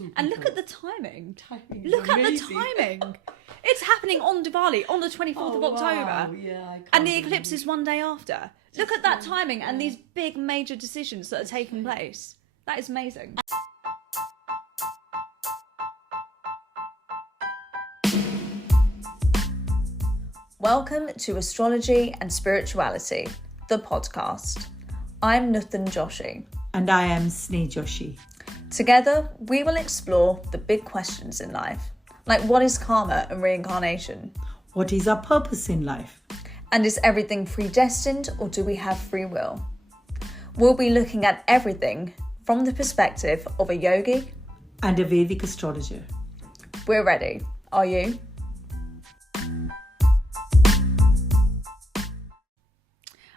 And look at the timing. Timing Look at the amazing. timing. It's happening on Diwali, on the 24th of October. Wow. Yeah, I can't And the believe eclipse it. is one day after. Look at that timing and these big major decisions that are taking place. That is amazing. Welcome to Astrology and Spirituality, the podcast. I'm Nuthan Joshi. And I am Sneh Joshi. Together, we will explore the big questions in life, like what is karma and reincarnation? What is our purpose in life? And is everything predestined or do we have free will? We'll be looking at everything from the perspective of a yogi And a Vedic astrologer. We're ready. Are you?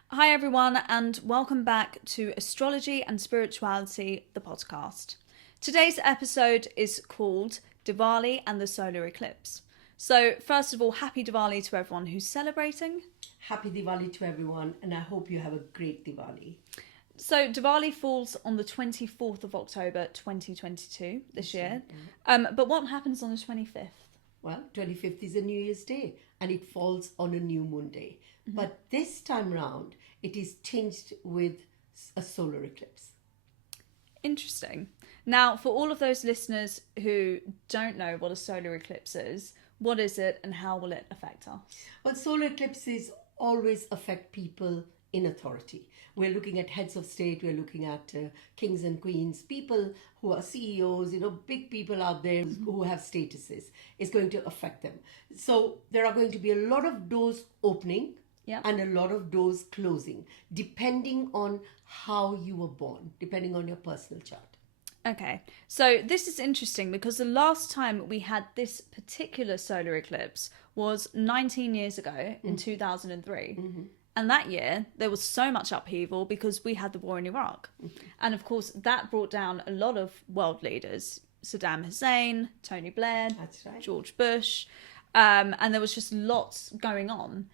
Hi everyone, and welcome back to Astrology and Spirituality, the podcast. Today's episode is called Diwali and the Solar Eclipse. So first of all, happy Diwali to everyone who's celebrating. Happy Diwali to everyone, and I hope you have a great Diwali. So Diwali falls on the 24th of October 2022 this year. But what happens on the 25th? Well, 25th is a New Year's Day, and it falls on a new moon day. But this time round, it is tinged with a solar eclipse. Interesting. Now, for all of those listeners who don't know what a solar eclipse is, what is it and how will it affect us? Well, solar eclipses always affect people in authority. We're looking at heads of state, we're looking at kings and queens, people who are CEOs, big people out there who have statuses. It's going to affect them. So there are going to be a lot of doors opening. Yeah. And a lot of doors closing, depending on how you were born, depending on your personal chart. Okay, so this is interesting because the last time we had this particular solar eclipse was 19 years ago in 2003. And that year, there was so much upheaval because we had the war in Iraq. And of course, that brought down a lot of world leaders. Saddam Hussein, Tony Blair, That's right. George Bush. And there was just lots going on.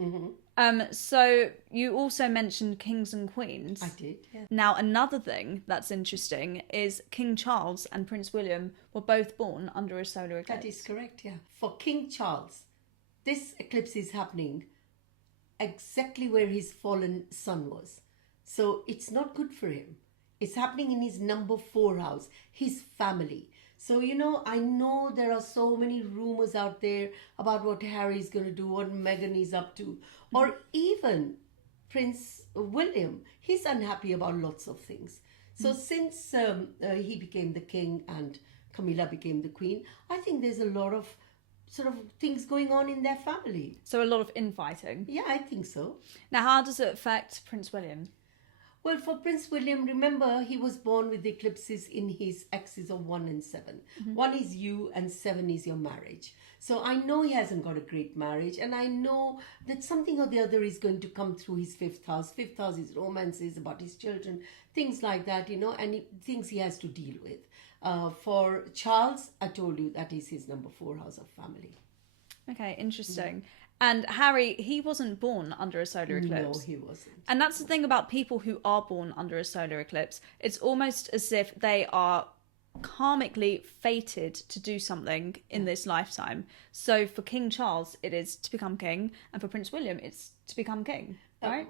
So you also mentioned kings and queens. I did, yeah. Now, another thing that's interesting is King Charles and Prince William were both born under a solar eclipse. That is correct, yeah. For King Charles, this eclipse is happening exactly where his fallen son was. So it's not good for him. It's happening in his number 4 house, his family. So, I know there are so many rumors out there about what Harry's going to do, what Meghan is up to, or even Prince William. He's unhappy about lots of things. So since he became the king and Camilla became the queen, I think there's a lot of sort of things going on in their family. So a lot of infighting. Yeah, I think so. Now, how does it affect Prince William? Well, for Prince William, remember, he was born with the eclipses in his axis of 1 and 7. 1 is you and 7 is your marriage. So I know he hasn't got a great marriage, and I know that something or the other is going to come through his 5th house. 5th house is romances about his children, things like that, and things he has to deal with. For Charles, I told you that is his number 4 house of family. Okay, interesting. And Harry, he wasn't born under a solar eclipse. No, he wasn't. And that's the thing about people who are born under a solar eclipse. It's almost as if they are karmically fated to do something in this lifetime. So for King Charles, it is to become king. And for Prince William, it's to become king. Right?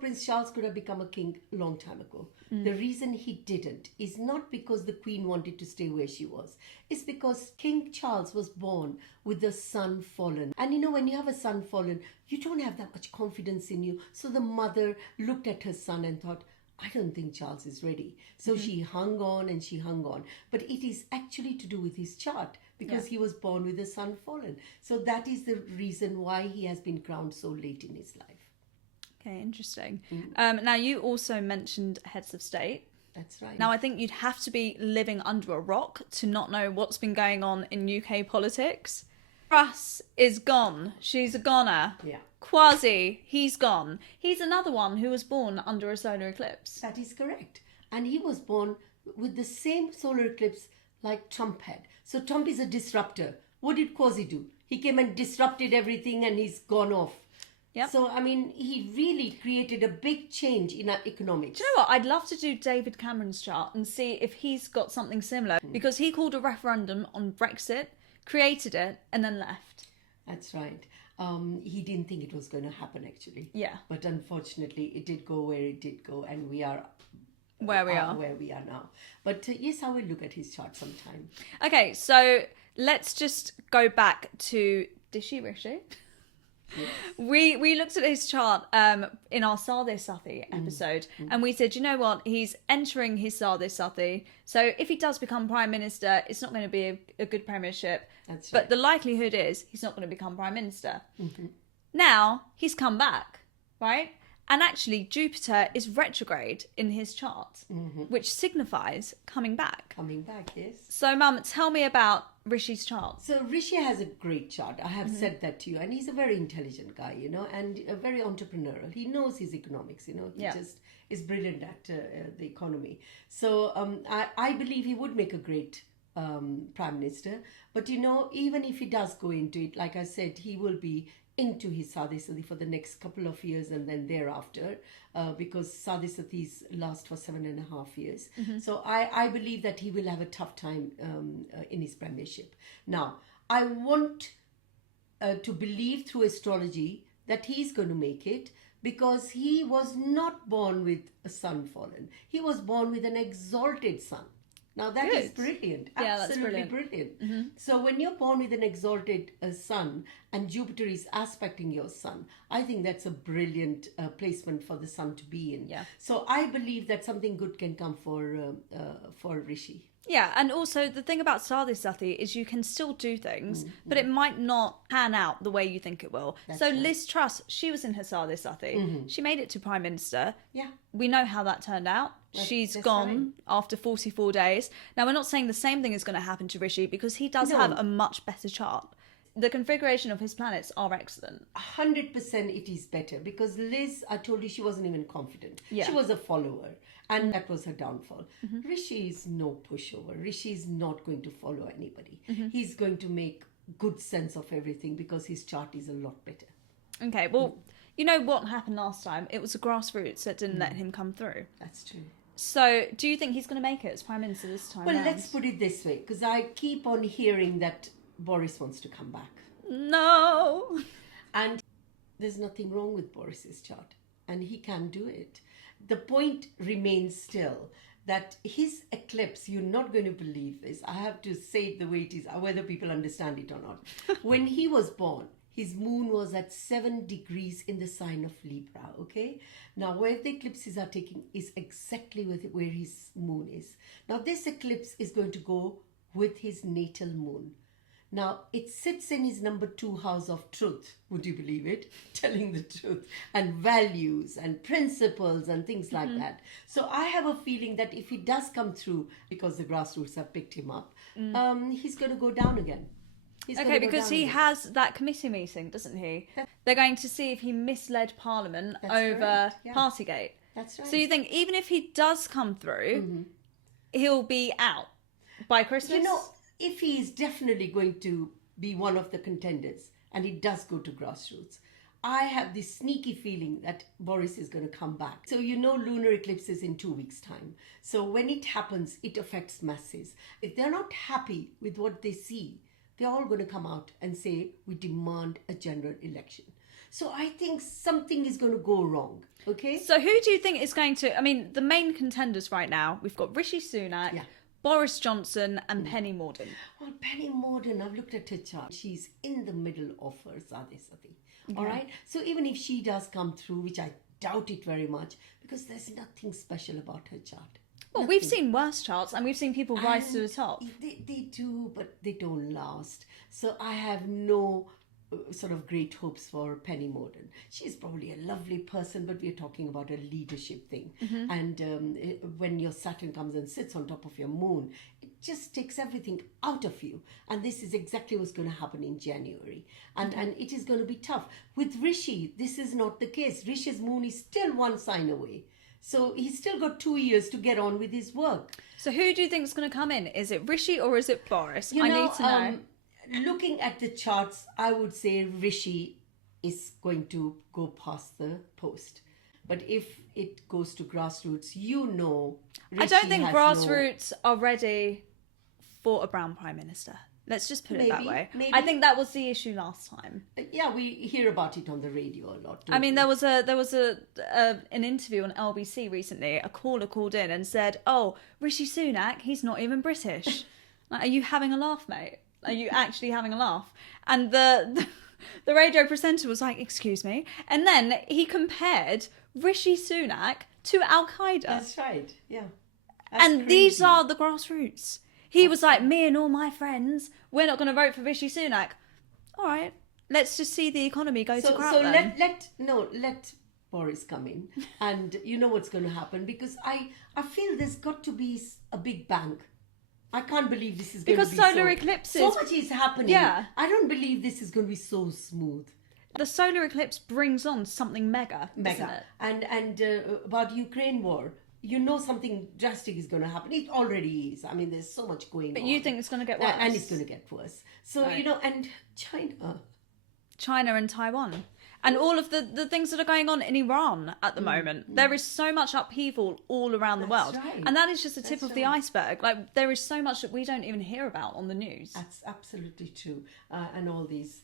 Prince Charles could have become a king a long time ago. The reason he didn't is not because the queen wanted to stay where she was. It's because King Charles was born with the sun fallen. And when you have a sun fallen, you don't have that much confidence in you. So the mother looked at her son and thought, I don't think Charles is ready. So she hung on and she hung on. But it is actually to do with his chart because he was born with the sun fallen. So that is the reason why he has been crowned so late in his life. Okay, interesting. Now, you also mentioned heads of state. That's right. Now, I think you'd have to be living under a rock to not know what's been going on in UK politics. Truss is gone. She's a goner. Yeah. Kwasi, he's gone. He's another one who was born under a solar eclipse. That is correct. And he was born with the same solar eclipse like Trump had. So Trump is a disruptor. What did Kwasi do? He came and disrupted everything and he's gone off. Yep. So, I mean, he really created a big change in our economics. Do you know what? I'd love to do David Cameron's chart and see if he's got something similar, because he called a referendum on Brexit, created it, and then left. That's right. He didn't think it was going to happen, actually. Yeah. But unfortunately, it did go where it did go, and we are Where we are. where we are now. But yes, I will look at his chart sometime. Okay, so let's just go back to Rishi. Yes. We looked at his chart in our Sadeh Sathi episode, and we said, you know what, he's entering his Sadeh Sathi, so if he does become Prime Minister, it's not going to be a good premiership. That's But right. the likelihood is he's not going to become Prime Minister. Now, he's come back, right? And actually, Jupiter is retrograde in his chart, which signifies coming back. Coming back, yes. So, Mum, tell me about Rishi's chart. So Rishi has a great chart. I have said that to you. And he's a very intelligent guy, you know, and very entrepreneurial. He knows his economics, you know. He just is brilliant at the economy. So I believe he would make a great Prime Minister. But, you know, even if he does go into it, like I said, he will be into his Sadeh Sathi for the next couple of years and then thereafter, because Sadeh Sathis last for 7.5 years. So I believe that he will have a tough time in his premiership. Now, I want to believe through astrology that he's going to make it, because he was not born with a sun fallen. He was born with an exalted sun. Now that is Good. brilliant. Yeah, that's Absolutely brilliant. brilliant. So when you're born with an exalted sun and Jupiter is aspecting your sun, I think that's a brilliant placement for the sun to be in. Yeah. So I believe that something good can come for Rishi. Yeah, and also the thing about Sadeh Sathi is you can still do things, but it might not pan out the way you think it will. So right. Liz Truss, she was in her Sadeh Sathi. She made it to Prime Minister. Yeah. We know how that turned out. She's gone after 44 days. Now, we're not saying the same thing is going to happen to Rishi, because he does have a much better chart. The configuration of his planets are excellent. 100% it is better, because Liz, I told you, she wasn't even confident. Yeah. She was a follower, and that was her downfall. Rishi is no pushover. Rishi is not going to follow anybody. He's going to make good sense of everything, because his chart is a lot better. Okay, well, you know what happened last time? It was the grassroots that didn't let him come through. That's true. So, do you think he's going to make it as Prime Minister this time Well, round? let's put it this way, because I keep on hearing that Boris wants to come back. No! And there's nothing wrong with Boris's chart, and he can do it. The point remains still that his eclipse, you're not going to believe this, I have to say it the way it is, whether people understand it or not. When he was born, his moon was at 7 degrees in the sign of Libra, okay? Now, where the eclipses are taking is exactly where his moon is. Now, this eclipse is going to go with his natal moon. Now, it sits in his number 2 house of truth, would you believe it? Telling the truth, and values and principles and things like that. So I have a feeling that if he does come through, because the grassroots have picked him up, he's going to go down again. He's Okay, gonna go because down he again. has that committee meeting, doesn't he? They're going to see if he misled Parliament That's over correct, yeah. Partygate. That's right. So you think even if he does come through, he'll be out by Christmas? You know, if he is definitely going to be one of the contenders, and he does go to grassroots, I have this sneaky feeling that Boris is going to come back. So you know, lunar eclipse is in 2 weeks' time. So when it happens, it affects masses. If they're not happy with what they see, they're all going to come out and say, we demand a general election. So I think something is going to go wrong, okay? So who do you think is going to... I mean, the main contenders right now, we've got Rishi Sunak, Boris Johnson and Penny Mordaunt. Well, Penny Mordaunt, I've looked at her chart. She's in the middle of her Sadeh Sathi. All right? So even if she does come through, which I doubt it very much, because there's nothing special about her chart. Well, we've seen worse charts and we've seen people rise to the top. They do, but they don't last. So I have no sort of great hopes for Penny Mordaunt. She's probably a lovely person, but we're talking about a leadership thing. And when your Saturn comes and sits on top of your moon, it just takes everything out of you. And this is exactly what's going to happen in January. And it is going to be tough. With Rishi, this is not the case. Rishi's moon is still one sign away. So he's still got 2 years to get on with his work. So who do you think is going to come in? Is it Rishi or is it Boris? I need to know. Looking at the charts, I would say Rishi is going to go past the post. But if it goes to grassroots, I don't think grassroots are ready for a brown prime minister. Let's just put it that way. Maybe. I think that was the issue last time. Yeah, we hear about it on the radio a lot. I mean, there was an interview on LBC recently. A caller called in and said, "Oh, Rishi Sunak, he's not even British. Like, are you having a laugh, mate? Are you actually having a laugh?" And the radio presenter was like, "Excuse me," and then he compared Rishi Sunak to Al Qaeda. That's right. Yeah. And these are the grassroots. He was like, "Me and all my friends, we're not going to vote for Rishi Sunak." All right, let's just see the economy go to crap. So then. let Boris come in, and you know what's going to happen, because I feel there's got to be a big bang. I can't believe this is going to be solar eclipses. So much is happening. Yeah. I don't believe this is going to be so smooth. The solar eclipse brings on something mega. Doesn't it? And about Ukraine war. You know something drastic is going to happen. It already is. I mean, there's so much going on. But you think it's going to get worse? And it's going to get worse. So, Right. And China and Taiwan. And all of the things that are going on in Iran at the moment. There is so much upheaval all around the world. right. And that is just the tip That's of the right. iceberg. Like, there is so much that we don't even hear about on the news. That's absolutely true. And all these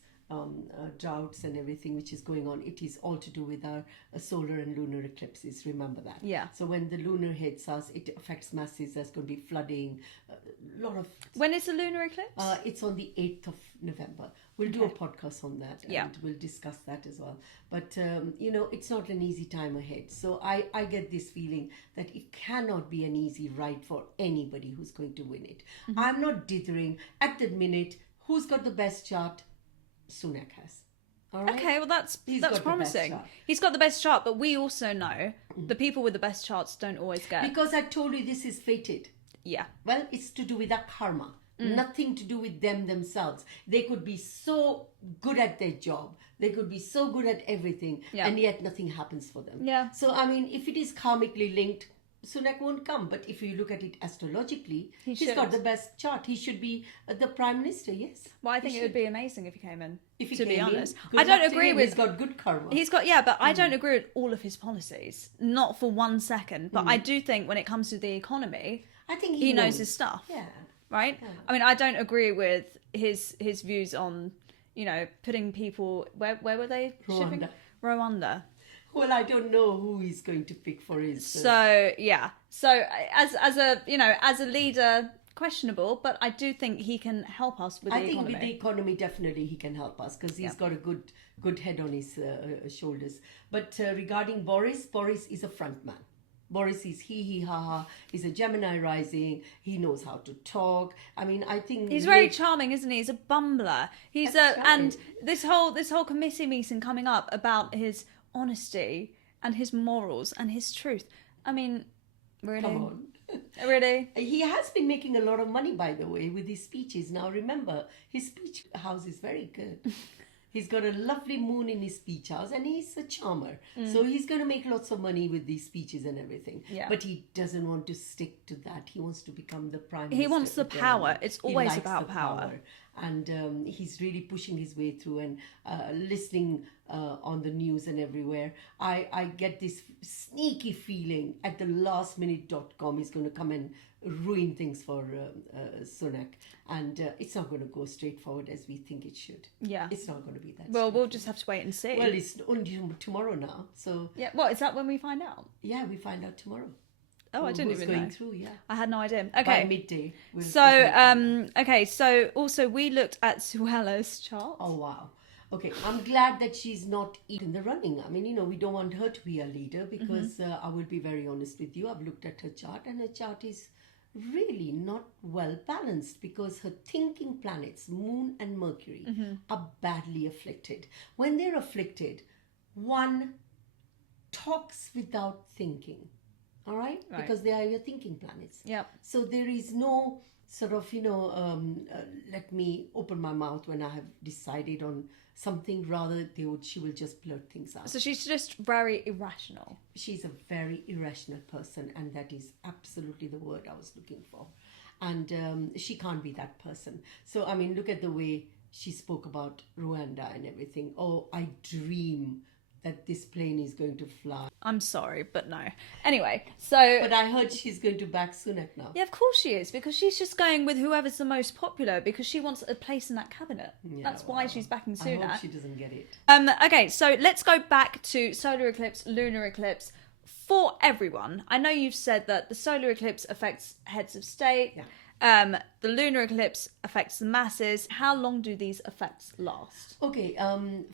droughts and everything which is going on, it is all to do with our solar and lunar eclipses. Remember that. Yeah. So when the lunar hits us, it affects masses. There's going to be flooding, a lot of... When is the lunar eclipse? It's on the 8th of November. We'll do a podcast on that, and Yeah. we'll discuss that as well. But, it's not an easy time ahead. So I get this feeling that it cannot be an easy ride for anybody who's going to win it. I'm not dithering. At the minute, who's got the best chart? Sunak has. All right? Okay, well that's He's got the best promising. chart. He's got the best chart, but we also know the people with the best charts don't always get. Because I told you this is fated. Yeah. Well, it's to do with that karma. Nothing to do with them themselves. They could be so good at their job. They could be so good at everything. Yeah. And yet nothing happens for them. Yeah. So, I mean, if it is karmically linked, Sunak won't come. But if you look at it astrologically, he's should. got the best chart. He should be the prime minister, yes. Well, I think it would be amazing if he came in. If he to be came in, honest, good I don't luck to agree him. with. He's got good karma. But I don't agree with all of his policies. Not for 1 second. But I do think when it comes to the economy, I think he knows his stuff. Yeah. Right? I mean, I don't agree with his views on, putting people where were they shipping? Rwanda. Well, I don't know who he's going to pick for his. So yeah. So as a leader, questionable, but I do think he can help us with the economy. I think with the economy, definitely he can help us because he's got a good head on his shoulders. But regarding Boris is a front man. Boris is ha. He's a Gemini rising. He knows how to talk. I mean, I think he's very charming, isn't he? He's a bumbler. And this whole committee meeting coming up about his honesty and his morals and his truth. I mean, really? Come on. Really? He has been making a lot of money, by the way, with his speeches. Now, remember, his speech house is very good. He's got a lovely moon in his speech house and he's a charmer. So he's going to make lots of money with these speeches and everything. Yeah. But he doesn't want to stick to that. He wants to become the prime minister. He wants the power. It's He always likes about the power. And he's really pushing his way through and listening on the news and everywhere. I get this sneaky feeling at the lastminute.com he's going to come and ruin things for Sunak. And it's not going to go straightforward as we think it should. Yeah. It's not going to be that Well, we'll just have to wait and see. Well, it's only tomorrow now. So, yeah. What, is that when we find out? yeah, we find out tomorrow. Oh, I didn't who's even going know. through, yeah. I had no idea. By Okay. midday. So also we looked at Suella's chart. Oh, wow. Okay, I'm glad that she's not in the running. I mean, we don't want her to be a leader because I will be very honest with you. I've looked at her chart and her chart is really not well balanced because her thinking planets, Moon and Mercury, are badly afflicted. When they're afflicted, one talks without thinking. All right? Because they are your thinking planets. Yep. So there is no sort of, let me open my mouth when I have decided on something. Rather, she will just blurt things out. So she's just very irrational. She's a very irrational person, and that is absolutely the word I was looking for. And she can't be that person. So, I mean, look at the way she spoke about Rwanda and everything. Oh, I dream that this plane is going to fly. I'm sorry, but no. Anyway, so... But I heard she's going to back Sunak now. Yeah, of course she is, because she's just going with whoever's the most popular, because she wants a place in that cabinet. Yeah, That's why she's backing Sunak. I hope she doesn't get it. Okay, so let's go back to solar eclipse, lunar eclipse. For everyone, I know you've said that the solar eclipse affects heads of state. Yeah. The lunar eclipse affects the masses. How long do these effects last? Okay,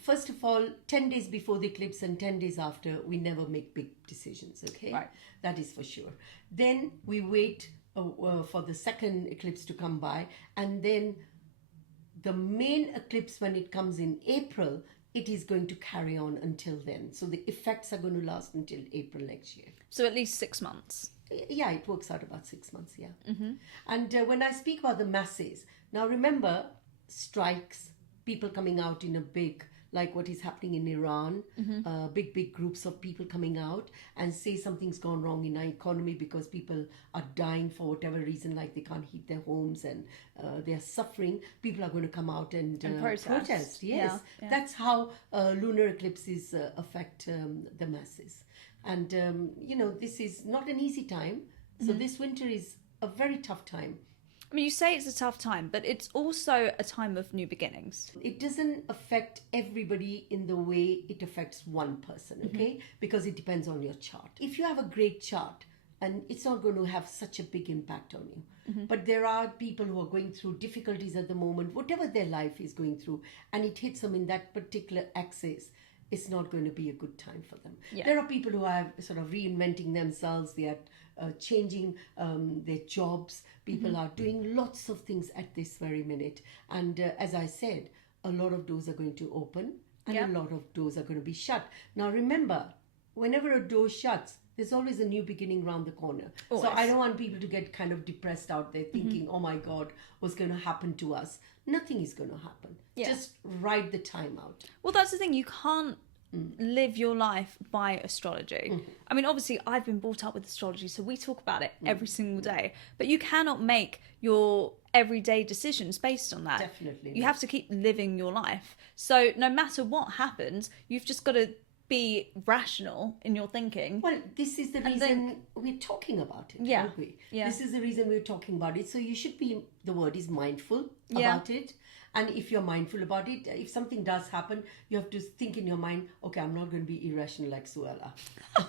first of all, 10 days before the eclipse and 10 days after, we never make big decisions, okay? Right. That is for sure. Then we wait for the second eclipse to come by, and then the main eclipse, when it comes in April, it is going to carry on until then. So the effects are going to last until April next year. So at least 6 months. Yeah, it works out about 6 months, yeah. Mm-hmm. And when I speak about the masses, now remember, strikes, people coming out in a big, like what is happening in Iran, big groups of people coming out and say something's gone wrong in our economy because people are dying for whatever reason, like they can't heat their homes and they're suffering. People are going to come out and protest. Yes, Yeah. That's how lunar eclipses affect the masses. And, this is not an easy time. So this winter is a very tough time. I mean, you say it's a tough time, but it's also a time of new beginnings. It doesn't affect everybody in the way it affects one person, okay? Because it depends on your chart. If you have a great chart, and it's not going to have such a big impact on you. But there are people who are going through difficulties at the moment, whatever their life is going through, and it hits them in that particular axis. It's not going to be a good time for them. Yeah. There are people who are sort of reinventing themselves. They are changing their jobs. People are doing lots of things at this very minute. And as I said, a lot of doors are going to open and a lot of doors are going to be shut. Now remember, whenever a door shuts, there's always a new beginning around the corner. Always. So I don't want people to get kind of depressed out there thinking, oh my God, what's going to happen to us? Nothing is going to happen. Yeah. Just ride the time out. Well, that's the thing. You can't live your life by astrology. I mean, obviously, I've been brought up with astrology, so we talk about it every single day. But you cannot make your everyday decisions based on that. Definitely You not. have to keep living your life. So no matter what happens, you've just got to be rational in your thinking. Well, this is the reason we're talking about it, Yeah. aren't we? Yeah. This is the reason we're talking about it. So you should be, the word is mindful Yeah. about it. And if you're mindful about it, if something does happen, you have to think in your mind, okay, I'm not going to be irrational like Suella.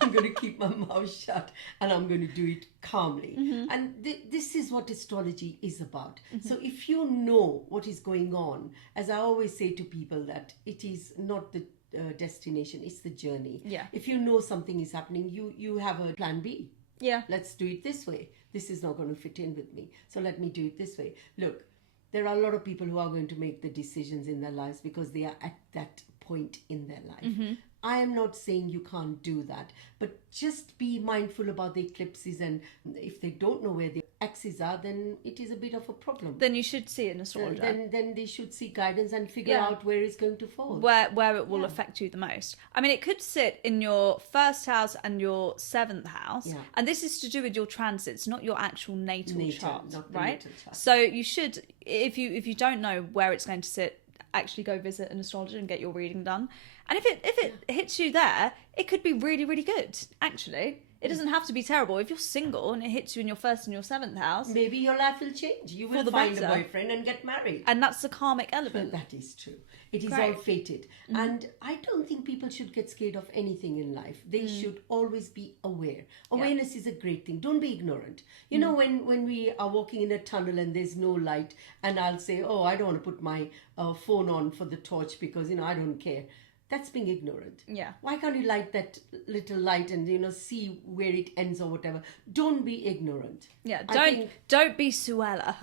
I'm going to keep my mouth shut and I'm going to do it calmly. And this is what astrology is about. So if you know what is going on, as I always say to people, that it is not the destination, it's the journey. Yeah. If you know something is happening, you have a plan B. Yeah. Let's do it this way. This is not going to fit in with me, so let me do it this way. Look, there are a lot of people who are going to make the decisions in their lives because they are at that point in their life. I am not saying you can't do that, but just be mindful about the eclipses, and if they don't know where the axes are, then it is a bit of a problem. Then you should see an astrologer. Then they should seek guidance and figure Yeah. out where it's going to fall. Where it will affect you the most. I mean, it could sit in your first house and your seventh house, Yeah. and this is to do with your transits, not your actual natal chart, not the right? natal chart. So you should, if you don't know where it's going to sit, actually go visit an astrologer and get your reading done. And if it hits you there, it could be really, really good. Actually, it doesn't have to be terrible. If you're single and it hits you in your first and your seventh house, Maybe your life will change. You will the find better. a boyfriend and get married. and that's the karmic element. That is true. It is Great. all fated. And I don't think people should get scared of anything in life. They should always be aware. Awareness is a great thing. Don't be ignorant. You know, when we are walking in a tunnel and there's no light, and I'll say, oh, I don't want to put my phone on for the torch because, I don't care. That's being ignorant. Yeah. Why can't you light that little light and, see where it ends or whatever? Don't be ignorant. Yeah, I think don't be Suella.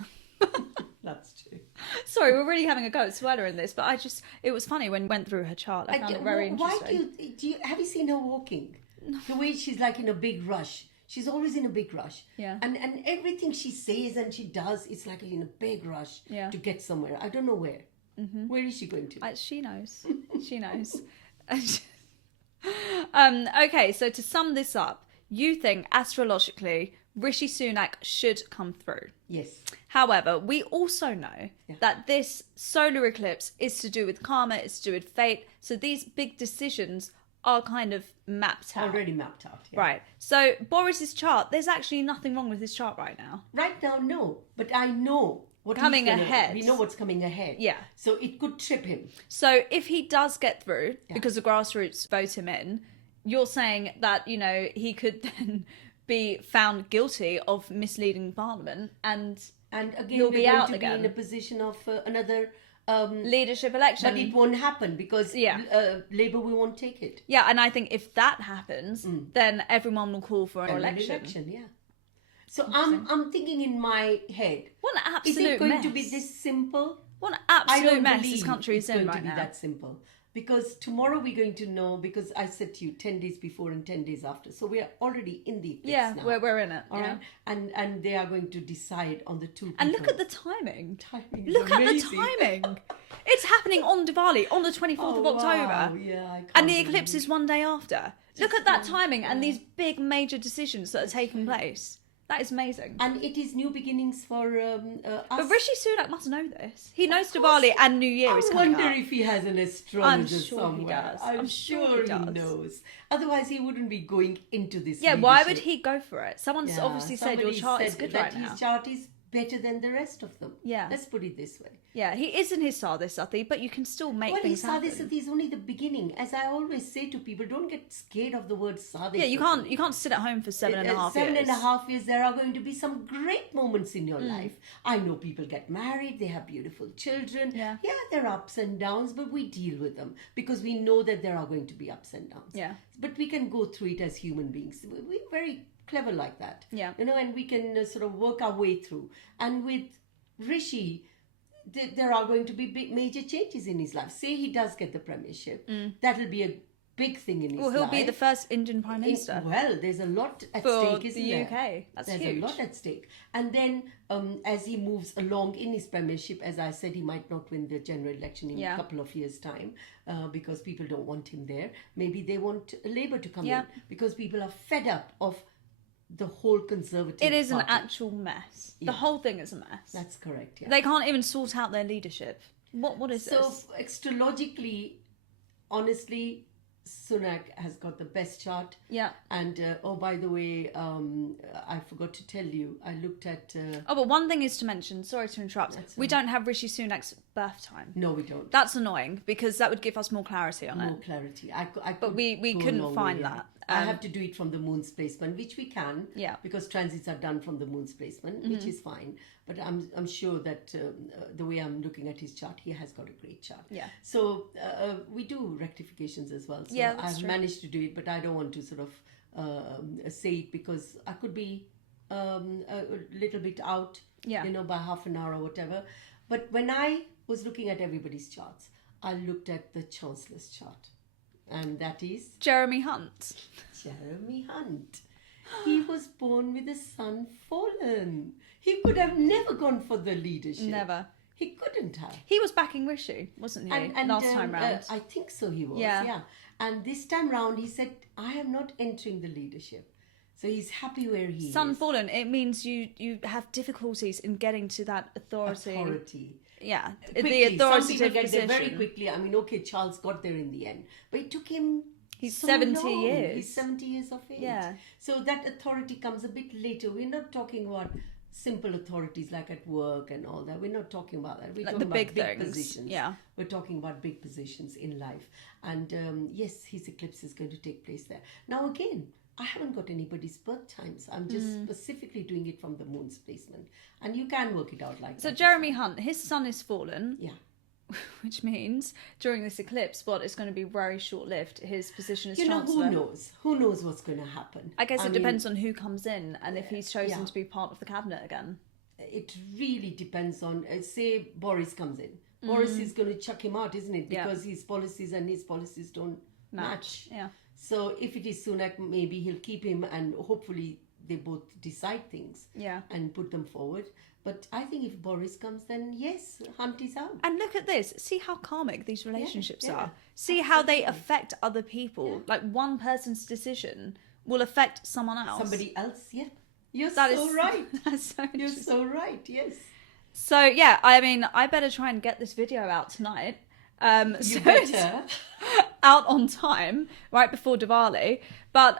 that's true. Sorry, we're really having a go at Suella in this, but it was funny when we went through her chart. I found it very interesting. Why do you have you seen her walking? The way she's like in a big rush. She's always in a big rush. Yeah. And everything she says and she does, it's like in a big rush to get somewhere. I don't know where. Where is she going to? She knows. She knows. Okay, so to sum this up, you think astrologically Rishi Sunak should come through. Yes. However, we also know that this solar eclipse is to do with karma, it's to do with fate. So these big decisions are kind of mapped out. Already mapped out. Yeah. Right. So Boris's chart, there's actually nothing wrong with his chart right now. Right now, no. But I know what Coming ahead. We know what's coming ahead. Yeah. So it could trip him. So if he does get through, because the grassroots vote him in, you're saying that, you know, he could then be found guilty of misleading Parliament and again, he'll we're be going out to again. be in a position of another leadership election. but it won't happen because Labour won't take it. Yeah, and I think if that happens, then everyone will call for an election. Yeah. So I'm thinking in my head, What an absolute is it going mess. to be this simple? What an I absolute don't mess believe this country is it's in going right to be now. that simple. Because tomorrow we're going to know, because I said to you 10 days before and 10 days after. So we are already in the eclipse Yeah, now. we're in it. All yeah. right? And they are going to decide on the two people. And look at the timing. Timing is Look at the amazing. timing. It's happening on Diwali, on the 24th of October. Wow. Yeah, I can't And the believe eclipse it. is one day after. Look at that timing and these big major decisions that are taking place. That is amazing. And it is new beginnings for us. But Rishi Sunak must know this. He knows Diwali and New Year is I coming wonder up. if he has an astrologer I'm sure he somewhere. does. I'm sure he he does. knows. Otherwise, he wouldn't be going into this. Yeah, why leadership. would he go for it? Someone's Yeah, obviously said your somebody chart is said good that right now. his chart is better than the rest of them. Yeah. Let's put it this way. Yeah, he is in his Sadhi, but you can still make Well, things his happen. sadhism is only the beginning. As I always say to people, don't get scared of the word sadhism. Yeah, you can't sit at home for 7.5 years. 7.5 years, there are going to be some great moments in your life. I know people get married, they have beautiful children. Yeah. There are ups and downs, but we deal with them because we know that there are going to be ups and downs. Yeah. But we can go through it as human beings. We're very clever like that. Yeah. You know, and we can sort of work our way through. And with Rishi, there are going to be big major changes in his life. Say he does get the premiership, that'll be a big thing in his life. Well, he'll be the first Indian Prime Minister Well, there's a lot at for stake, the isn't there? UK. That's There's huge. a lot at stake. And then as he moves along in his premiership, as I said, he might not win the general election in a couple of years' time because people don't want him there. Maybe they want Labour to come in because people are fed up of the whole Conservative It is party. an actual mess. The whole thing is a mess. That's correct, yeah. They can't even sort out their leadership. What is So this? astrologically, honestly, Sunak has got the best chart. Yeah. And by the way, I forgot to tell you, I looked at. Oh, but one thing is to mention, sorry to interrupt, we don't have Rishi Sunak's birth time. No, we don't. That's annoying because that would give us more clarity on More it. clarity. But we couldn't find that. I have to do it from the moon's placement, which we can. Yeah. Because transits are done from the moon's placement, which is fine. But I'm sure that the way I'm looking at his chart, he has got a great chart. Yeah. So we do rectifications as well. So Yeah, that's I've true. managed to do it, but I don't want to sort of say it because I could be a little bit out, Yeah. you know, by half an hour or whatever. But when I was looking at everybody's charts, I looked at the Chancellor's chart. And that is Jeremy Hunt. Jeremy Hunt. He was born with the sun fallen. He could have never gone for the leadership. Never. He couldn't have. He was backing Rishi, wasn't he? Last time round. I think so he was, Yeah. yeah. And this time round he said, I am not entering the leadership. So he's happy where he Sun is. fallen, it means you have difficulties in getting to that authority. Yeah, Quickly. the Some people authoritative get position. there very quickly. I mean, okay, Charles got there in the end. But it took him He's so 70 long. years. He's 70 years of age. Yeah. So that authority comes a bit later. We're not talking about simple authorities like at work and all that. We're not talking about that. We're Like talking the about big things. positions. Yeah. We're talking about big positions in life. And yes, his eclipse is going to take place there. Now again, I haven't got anybody's birth times. I'm just specifically doing it from the moon's placement. And you can work it out like So that. Jeremy Hunt, his sun is fallen, Yeah. which means during this eclipse, it's going to be very short-lived. His position as You know, Chancellor. who knows? Who knows what's going to happen? I guess it mean, depends on who comes in and if he's chosen yeah. to be part of the cabinet again. It really depends on, say, Boris comes in. Boris is going to chuck him out, isn't it? Yeah. Because his policies and his policies don't match. Yeah. So if it is Sunak, maybe he'll keep him and hopefully they both decide things Yeah. and put them forward. But I think if Boris comes, then yes, Hunt is out. And look at this. See how karmic these relationships yeah. are. See how they affect other people. Like one person's decision will affect someone else. Somebody else, yeah. You're That so is- right. That's so You're interesting. so right. Yes. So yeah, I mean, I better try and get this video out tonight. You So better. it's out on time, right before Diwali. But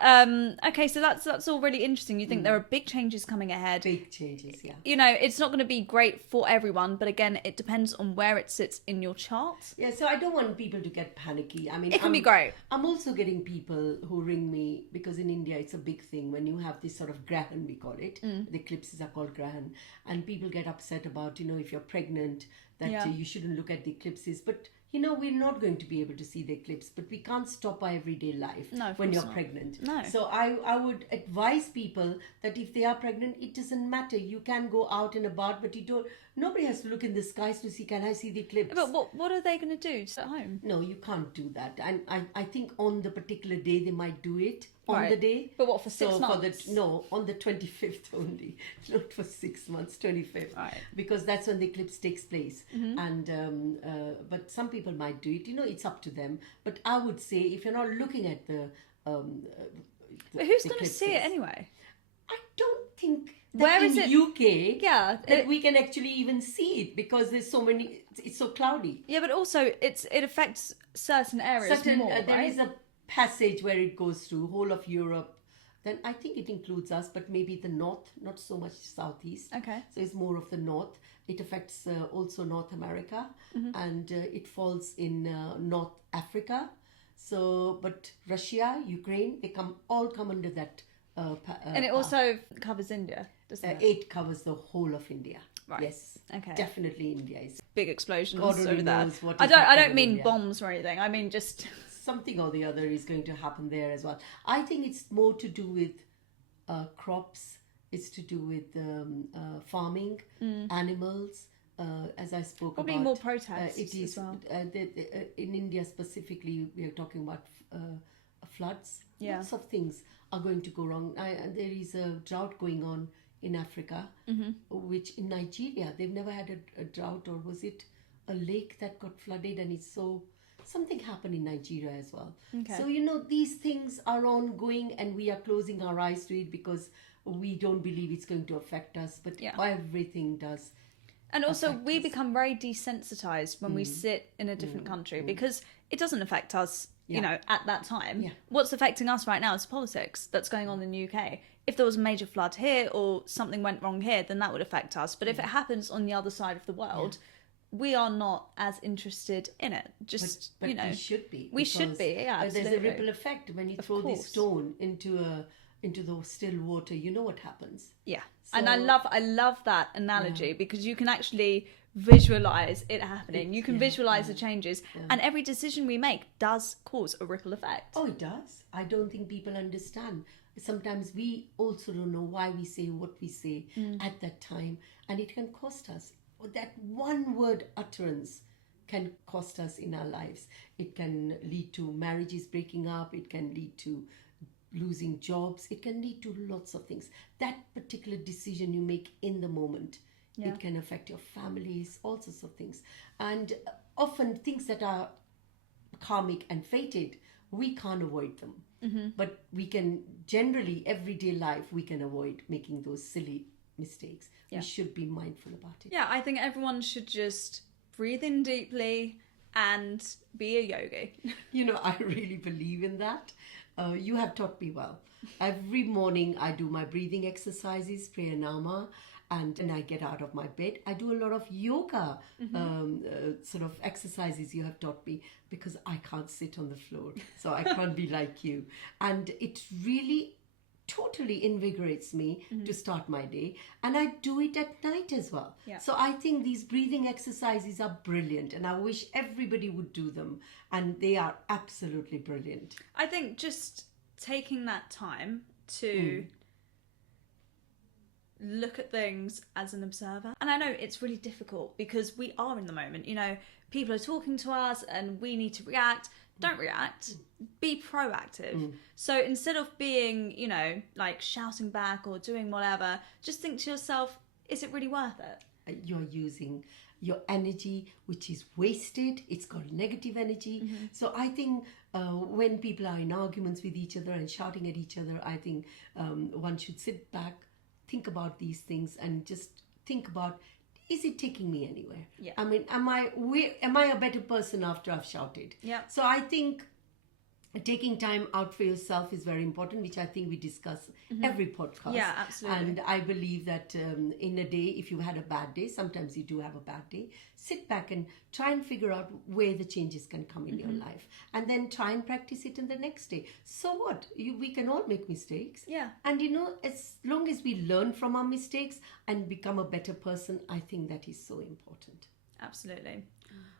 okay, so that's all really interesting. You think there are big changes coming ahead. Big changes, yeah. You know, it's not going to be great for everyone, but again, it depends on where it sits in your chart. Yeah, so I don't want people to get panicky. I mean, It can be great. I'm also getting people who ring me because in India it's a big thing when you have this sort of grahan, we call it. The eclipses are called grahan, and people get upset about, if you're pregnant, that Yeah. you shouldn't look at the eclipses. But we're not going to be able to see the eclipse, but we can't stop our everyday life No, of when course you're not. pregnant. No. So I would advise people that if they are pregnant, it doesn't matter. You can go out and about, but nobody has to look in the skies to see, can I see the eclipse? But what are they going to do? Sit at home? No, you can't do that. And I think on the particular day they might do it on Right. the day. But what, for 6 So months? on the 25th only, not for 6 months, 25th. Right. Because that's when the eclipse takes place. Mm-hmm. And but some people might do it. It's up to them. But I would say if you're not looking at the But who's going to see it eclipses, anyway? I don't think that Where in is it? UK Yeah, that we can actually even see it because there's so many. It's so cloudy. yeah, but also it affects certain areas more, There right? is a passage where it goes through whole of Europe. Then I think it includes us, but maybe the north, not so much southeast. Okay. So it's more of the north. It affects also North America, and it falls in North Africa. So, but Russia, Ukraine, they all come under that. And it also covers India, doesn't it? it covers the whole of India. Right. Yes. Okay. Definitely India is Big explosions God only over there. knows what I is don't happening in mean India. bombs or anything. I mean just something or the other is going to happen there as well. I think it's more to do with crops. It's to do with farming, animals. As I spoke probably about, more protests it is as well. in India specifically. We are talking about floods. Yeah. Lots of things are going to go wrong. There is a drought going on in Africa, which in Nigeria they've never had a drought, or was it a lake that got flooded? And it's so something happened in Nigeria as well. Okay. So these things are ongoing, and we are closing our eyes to it because we don't believe it's going to affect us. But Yeah. everything does. And also, we become very desensitized when we sit in a different country because it doesn't affect us, at that time. Yeah. What's affecting us right now is politics that's going on in the UK. If there was a major flood here or something went wrong here, then that would affect us. But if it happens on the other side of the world, we are not as interested in it. Just, But we should be. We should because, be, yeah, There's a absolutely. ripple effect when you throw course. this stone into the still water. You know what happens. Yeah. And I So- love that analogy because you can actually visualize it happening. You can yeah, visualize the changes, and every decision we make does cause a ripple effect. Oh, it does. I don't think people understand. Sometimes we also don't know why we say what we say at that time, and it can cost us. That one word utterance can cost us in our lives. It can lead to marriages breaking up. It can lead to losing jobs. It can lead to lots of things. That particular decision you make in the moment, Yeah. it can affect your families, all sorts of things. And often things that are karmic and fated, we can't avoid them. But we can generally, everyday life, we can avoid making those silly mistakes. Yeah. We should be mindful about it. Yeah, I think everyone should just breathe in deeply and be a yogi. I really believe in that. You have taught me well. Every morning I do my breathing exercises, pranayama, and when I get out of my bed, I do a lot of yoga sort of exercises you have taught me because I can't sit on the floor. So I can't be like you. And it really totally invigorates me to start my day, and I do it at night as well. Yeah. So I think these breathing exercises are brilliant, and I wish everybody would do them, and they are absolutely brilliant. I think just taking that time to look at things as an observer. And I know it's really difficult because we are in the moment. People are talking to us and we need to react. Don't react. Be proactive. So instead of being, like shouting back or doing whatever, just think to yourself, is it really worth it? You're using your energy, which is wasted. It's called negative energy. So I think when people are in arguments with each other and shouting at each other, I think one should sit back, think about these things and just think about, is it taking me anywhere? Yeah. I mean, am I a better person after I've shouted? Yeah. So I think taking time out for yourself is very important, which I think we discuss every podcast. Yeah, absolutely. And I believe that in a day, if you had a bad day, sometimes you do have a bad day, sit back and try and figure out where the changes can come in your life, and then try and practice it in the next day. So what? We can all make mistakes. Yeah. And as long as we learn from our mistakes and become a better person, I think that is so important. Absolutely.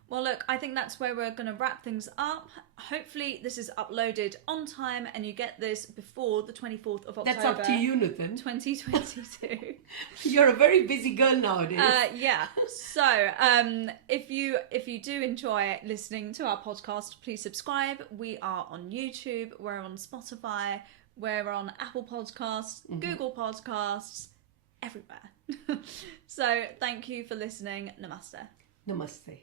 Well, look, I think that's where we're going to wrap things up. Hopefully this is uploaded on time and you get this before the 24th of October. That's up to you, Nathan. 2022. You're a very busy girl nowadays. Yeah. So, if you do enjoy listening to our podcast, please subscribe. We are on YouTube. We're on Spotify. We're on Apple Podcasts, Google Podcasts, everywhere. So, thank you for listening. Namaste. Namaste.